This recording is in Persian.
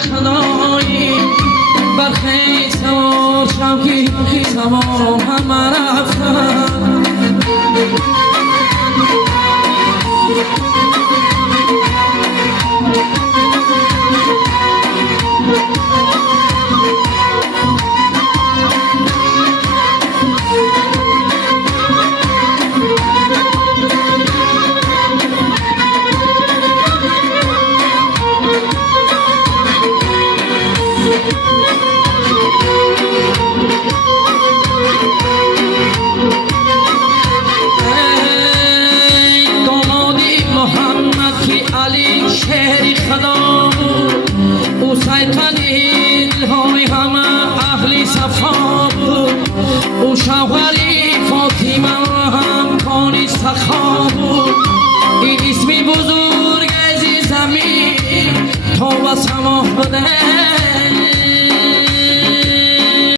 خدایی برخی سوار شوکی سوار همه رفتن شهری خدا او سیطان دلهای همه اهل صفا بود او شوهری فاطمه هم کانی سخا بود این اسمی بزرگ از زمین تا و سما بوده